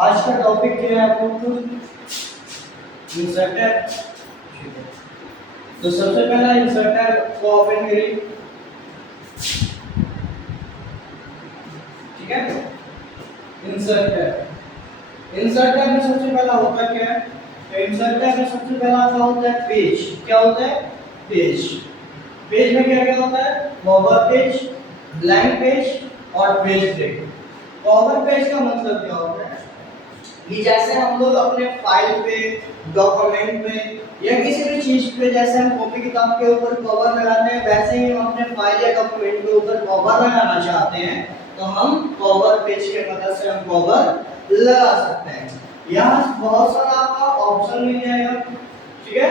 आज का टॉपिक क्या है आप लोग को? इंसर्टर। तो सबसे पहला इंसर्टर को ओपन करिए। ठीक है, इंसर्टर। इंसर्टर में सबसे पहला होता क्या है? तो इंसर्टर में सबसे पहला क्या होता है? पेज। क्या होता है? पेज। पेज में क्या क्या होता है? कवर पेज, ब्लैंक पेज और पेज ब्रेक। कवर पेज का मतलब क्या होता है कि जैसे हम लोग अपने फाइल पे, डॉक्यूमेंट पे या किसी भी चीज पे जैसे हम कॉपी किताब के ऊपर कवर लगाते हैं, वैसे ही हम अपने फाइल या डॉक्यूमेंट के ऊपर कवर लगाना चाहते हैं तो हम कवर पेज के मदद से हम कवर लगा सकते हैं। यहाँ बहुत सारा आपका ऑप्शन मिल जाएगा। ठीक है,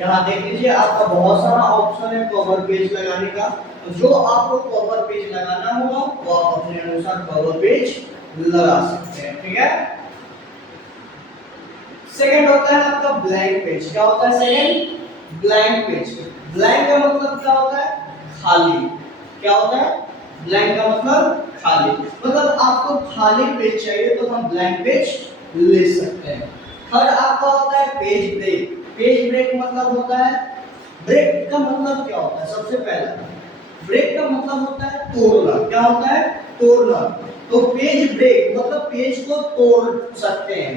यहाँ देख लीजिए आपका बहुत सारा ऑप्शन है कवर पेज लगाने का। तो जो आपको कवर पेज लगाना होगा वो आप अपने अनुसार कवर पेज लगा सकते हैं। ठीक है, सेकंड होता है आपका ब्लैंक पेज। क्या होता है सेकंड? Blank page. ब्लैंक का मतलब क्या होता है? खाली। क्या होता है? ब्लैंक का मतलब खाली। मतलब आपको खाली पेज चाहिए तो हम ब्लैंक पेज ले सकते हैं। थर्ड आपका होता है पेज ब्रेक। पेज ब्रेक मतलब होता है, ब्रेक का मतलब क्या होता है? सबसे पहला ब्रेक का मतलब होता है तोड़ना। क्या होता है? तोड़ना। तो पेज ब्रेक मतलब पेज को तोड़ सकते हैं।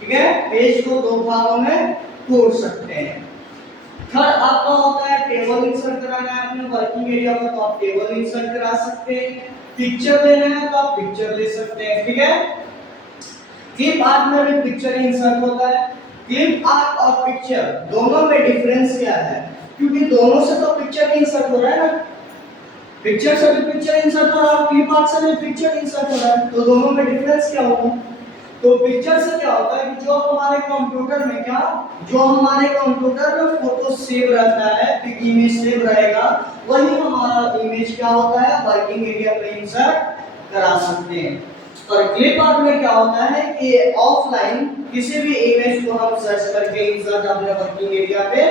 ठीक है, पेज को दो भागों में तोड़ सकते हैं। थर्ड आपका होता है टेबल इंसर्ट कराना है अपने वर्किंग एरिया में तो आप टेबल इंसर्ट करा सकते हैं। पिक्चर लेना है तो आप पिक्चर ले सकते हैं। ठीक है, क्लिप आर्ट में भी पिक्चर इंसर्ट होता है। क्लिप आर्ट और पिक्चर दोनों में डिफरेंस क्या है? क्योंकि दोनों से तो पिक्चर इंसर्ट हो रहा है ना, पिक्चर से भी पिक्चर इंसर्ट हो रहा है, क्लिप आर्ट से भी पिक्चर इंसर्ट हो रहा है, तो दोनों में डिफरेंस क्या होगा? तो पिक्चर से क्या होता है कि जो हमारे कंप्यूटर में फोटो सेव रहता है, इमेज सेव रहेगा, वही हमारा इमेज क्या होता है? वर्किंग एरिया पे इंसर्ट करा सकते हैं। और क्लिप आर्ट में क्या होता है कि ऑफलाइन किसी भी इमेज को हम सर्च करके इंसर्ट अपने वर्किंग एरिया पे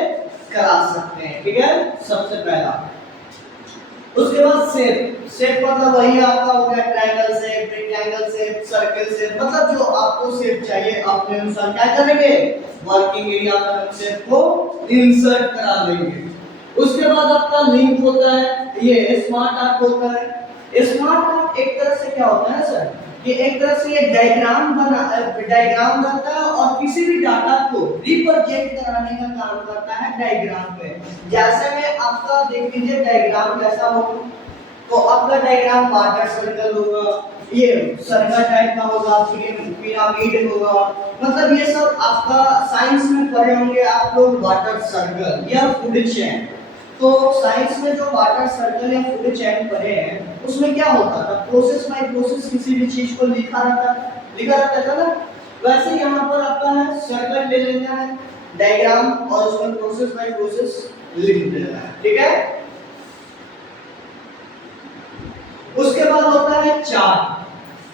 करा सकते हैं। ठीक है, सबसे पहला। उसके बाद शेप। शेप मतलब वही आपका हो गया triangle shape, rectangle shape, circle shape, मतलब जो आपको शेप चाहिए अपने अनुसार क्या करेंगे? वर्किंग एरिया में हम शेप को इंसर्ट करा देंगे। उसके बाद आपका लिंक होता है, ये स्मार्ट आर्ट होता है। स्मार्ट आर्ट एक तरह से क्या होता है सर कि एक तरह से ये डायग्राम रहता है और किसी भी डाटा को रिप्रेजेंट कराने का काम करता है डायग्राम पे। जैसे में आपका देख लीजिए डायग्राम कैसा होगा, तो आपका डायग्राम वाटर सर्कल होगा, ये सर्कल टाइप का होगा, पिरामिड होगा, मतलब ये सब आपका साइंस में पढ़े होंगे आप लोग वाटर सर्कल या फूड चेन। तो साइंस में जो वाटर सर्कल या फूड चेन पढ़े हैं उसमें क्या होता था? प्रोसेस बाय प्रोसेस किसी भी चीज को लिखा रहता था ना। वैसे यहाँ पर आपका है सर्कल ले लेना है, डायग्राम और उसमें प्रोसेस बाय प्रोसेस लिख देना है। ठीक है, उसके बाद होता है चार्ट।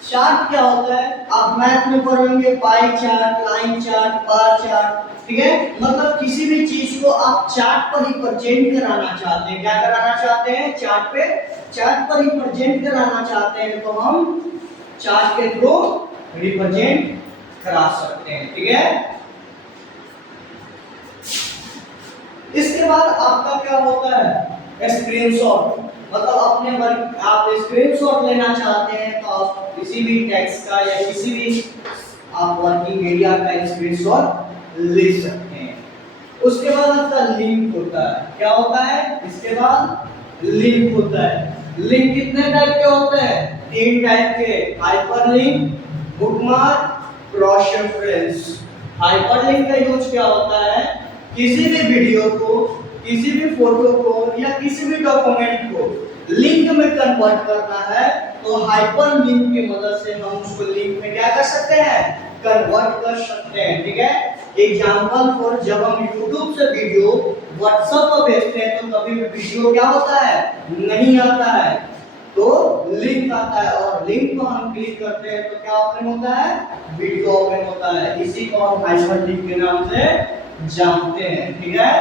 चार्ट क्या होता है? आप मैथ में पढ़ेंगे pie chart, line chart, bar chart. ठीक है, मतलब किसी भी चीज को आप चार्ट पर रिप्रेजेंट कराना चाहते हैं। क्या कराना चाहते हैं? चार्ट पर रिप्रेजेंट कराना चाहते हैं तो हम चार्ट के थ्रू रिप्रेजेंट करा सकते हैं। ठीक है, इसके बाद आपका क्या होता है? स्क्रीनशॉट। मतलब अपने वर्क आप स्क्रीनशॉट लेना चाहते हैं तो आप किसी भी टेक्स्ट का या किसी भी आप वर्किंग एरिया का स्क्रीनशॉट ले सकते हैं। उसके बाद आपका लिंक होता है। क्या होता है? इसके बाद लिंक होता है। लिंक कितने टाइप के होते हैं? 3 टाइप के, hyperlink, bookmark, cross reference. Hyperlink का यूज क्या होता है? किसी भी वीडियो को, किसी भी फोटो को या किसी भी डॉक्यूमेंट को लिंक में कन्वर्ट करना है तो हाइपर लिंक की मदद से हम उसको लिंक में क्या कर सकते हैं? कन्वर्ट कर सकते हैं। ठीक है, एग्जांपल फॉर जब हम YouTube से वीडियो WhatsApp पर भेजते हैं तो कभी भी वीडियो क्या होता है? नहीं आता है, तो लिंक आता है और लिंक को हम क्लिक करते हैं तो क्या ओपन होता है? वीडियो ओपन होता है। इसी को हम हाइपर लिंक के नाम से जानते हैं। ठीक है,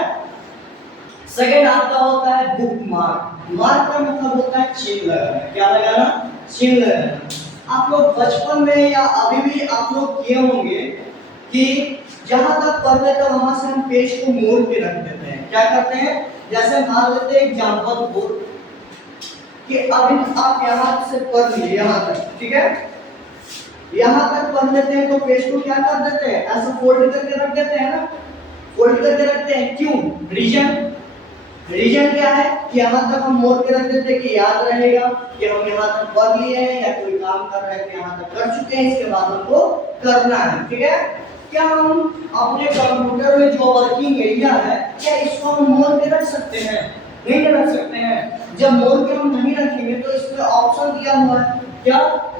सेकंड आपका होता है बुक मार्क। मार्क का मतलब होता है चिन्ह लगाना। क्या लगाना? चिन्ह लगाना। आप लोग बचपन में या अभी भी आप लोग किए होंगे कि जहां तक पढ़ लेते हैं वहां से हम पेज को मोड़ के रख देते हैं। क्या करते हैं? जैसे मान लेते हैं एग्जांपल बोर्ड कि अभी आप यहां से पढ़ लीजिए यहां तक, ठीक है? यहां तक पढ़ लेते हैं तो पेज को क्या कर देते हैं? ऐसा फोल्ड करके रख देते हैं ना, फोल्ड करके रखते हैं। क्यों? रीजन क्या है कि यहाँ तक हम मोड़ के रख देते हैं कि याद रहेगा कि हम यहाँ तक पढ़ लिए हैं या कोई काम कर रहे हैं, यहाँ तक कर चुके हैं, इसके बाद हमको करना है, ठीक है? क्या हम अपने कंप्यूटर में जो वर्किंग एरिया है क्या इसको हम मोड़ के रख सकते हैं? नहीं रख सकते हैं। जब मोड़ के हम नहीं रखेंगे तो इसमें ऑप्शन दिया हुआ है क्या?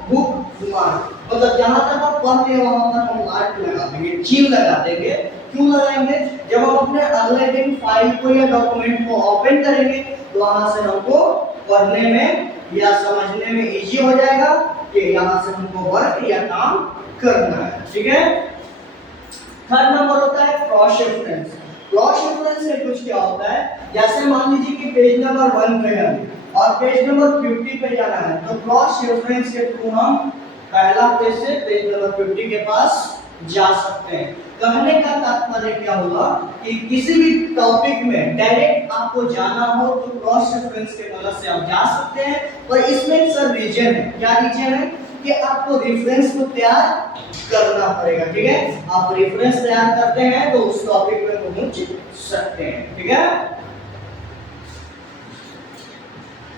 Book mark. मतलब जहां तक आप पढ़ रहे वहां पर हम मार्क लगा देंगे, चिन्ह लगा देंगे। क्यों लगाएंगे? जब हम अपने अगले दिन फाइल को या डॉक्यूमेंट को ओपन करेंगे तो वहां से हमको पढ़ने में या समझने में इजी हो जाएगा कि यहाँ से हमको वर्क या काम करना है, ठीक है? थर्ड नंबर होता है क्रॉस रेफरेंस। क्रॉस रेफरेंस से कुछ क्या होता है? जैसे मान लीजिए कि पेज नंबर 1 पे है और पेज नंबर 50 पे जाना है तो क्रॉस रेफरेंस के थ्रू हम पहला पेज से पेज नंबर 50 के पास जा सकते हैं। कहने का तात्पर्य क्या होगा कि किसी भी टॉपिक में डायरेक्ट आपको जाना हो तो क्रॉस रेफरेंस के मदद से आप जा सकते हैं। और इसमें सर रीजन है। क्या रीजन है? कि आपको रेफरेंस को तैयार करना पड़ेगा, ठीक है? आप रेफरेंस तैयार करते हैं तो उस टॉपिक में पहुंच सकते हैं, ठीक है?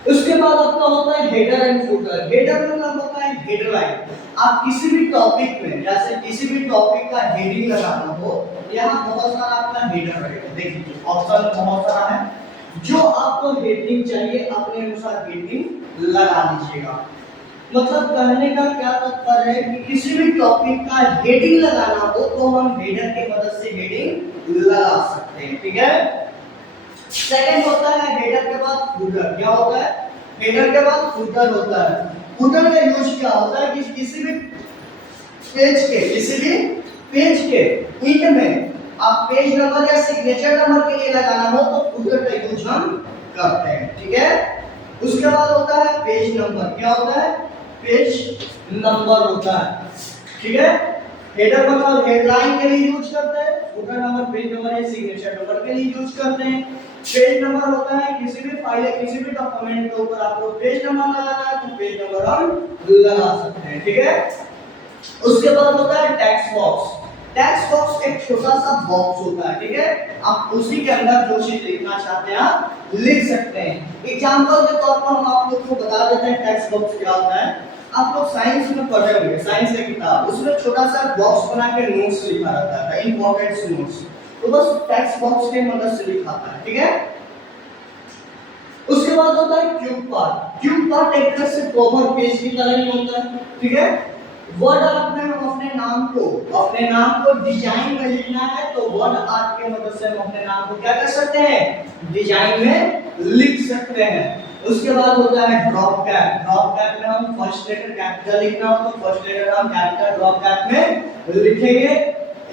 उसके बाद आपका होता है हेडर एंड फुटर। हेडर मतलब होता है हेडलाइन। आप किसी भी टॉपिक में, जैसे किसी भी टॉपिक का हेडिंग लगाना हो, यहाँ बहुत सारा आपका हेडर रहेगा। देखिए ऑप्शन बहुत सारा है, जो आपको हेडिंग चाहिए अपने अनुसार हेडिंग लगा लीजिएगा। मतलब कहने का क्या तात्पर्य है कि किसी भी टॉपिक का हेडिंग लगाना हो तो हम हेडर की मदद से हेडिंग लगा सकते हैं, ठीक है? सेकंड होता है हेडर के बाद फुटर। क्या होता है? हेडर के बाद फुटर होता है। फुटर का यूज क्या होता है कि किसी भी पेज के इंड में आप पेज नंबर या सिग्नेचर नंबर के लिए लगाना हो तो फुटर का यूज हम करते हैं, ठीक है? उसके बाद होता है पेज नंबर। क्या होता है? पेज नंबर होता है, ठीक है? हेडर मतलब हेडलाइन के लिए यूज करते हैं, फुटर नंबर पेज नंबर या सिग्नेचर नंबर के लिए यूज करते हैं। पेज नंबर होता है किसी भी फाइल या किसी भी डॉक्यूमेंट के ऊपर आपको पेज नंबर लगाना है तो पेज नंबर हम लगा सकते हैं, ठीक है? उसके बाद होता है टेक्स्ट बॉक्स। टेक्स्ट बॉक्स एक छोटा सा बॉक्स होता है, ठीक है? आप उसी के अंदर जो चीज लिखना चाहते हैं आप लिख सकते हैं। एग्जांपल के तौर पर हम आप लोग को बता देते हैं टेक्स्ट बॉक्स क्या होता है। आप लोग साइंस में पढ़े होंगे, साइंस की किताब, उसमें छोटा सा बॉक्स बना के नोट्स लिखा रहता है, इंपॉर्टेंट नोट्स, तो बस टेक्स्ट बॉक्स के मदद से लिखा था, ठीक है? उसके बाद होता है क्यूब पार्ट। क्यूब पार्ट एक तरह से कवर पेज की तरह ही होता है, ठीक है? वर्ड आर्ट में हम अपने नाम को डिजाइन में लिखना है तो वर्ड आर्ट के मदद से हम अपने नाम को क्या कर सकते हैं? डिजाइन में लिख सकते हैं। उसके बाद होता है ड्रॉप कैप। ड्रॉप कैप में हम फर्स्ट लेटर कैपिटल लिखना हो तो फर्स्ट लेटर हम कैपिटल ड्रॉप कैप में लिखेंगे।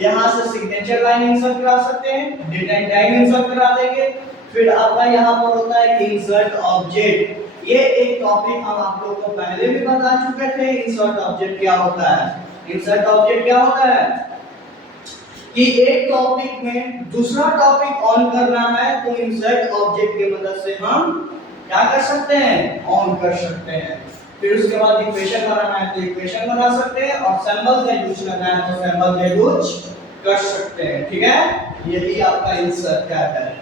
यहाँ से सिग्नेचर लाइन इंसर्ट करा सकते हैं, डेट एंड टाइम इंसर्ट करा देंगे। फिर आपका यहाँ पर होता है इंसर्ट ऑब्जेक्ट। ये एक टॉपिक हम आप लोगों को पहले भी बता चुके थे। इंसर्ट ऑब्जेक्ट क्या होता है? इंसर्ट ऑब्जेक्ट क्या होता है कि एक टॉपिक में दूसरा टॉपिक ऑन करना है तो इंसर्ट ऑब्जेक्ट की मदद से हम क्या कर सकते हैं? ऑन कर सकते हैं। फिर उसके बाद इक्वेशन बनाना है तो इक्वेशन बना सकते हैं और सिंबल का यूज करना है तो सिंबल का यूज कर सकते हैं, ठीक है? यही आपका इंसर्ट कैप है।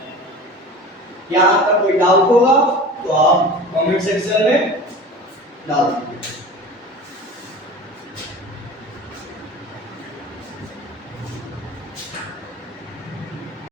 यहाँ पर कोई डाउट होगा तो आप कमेंट सेक्शन में डाल दीजिए।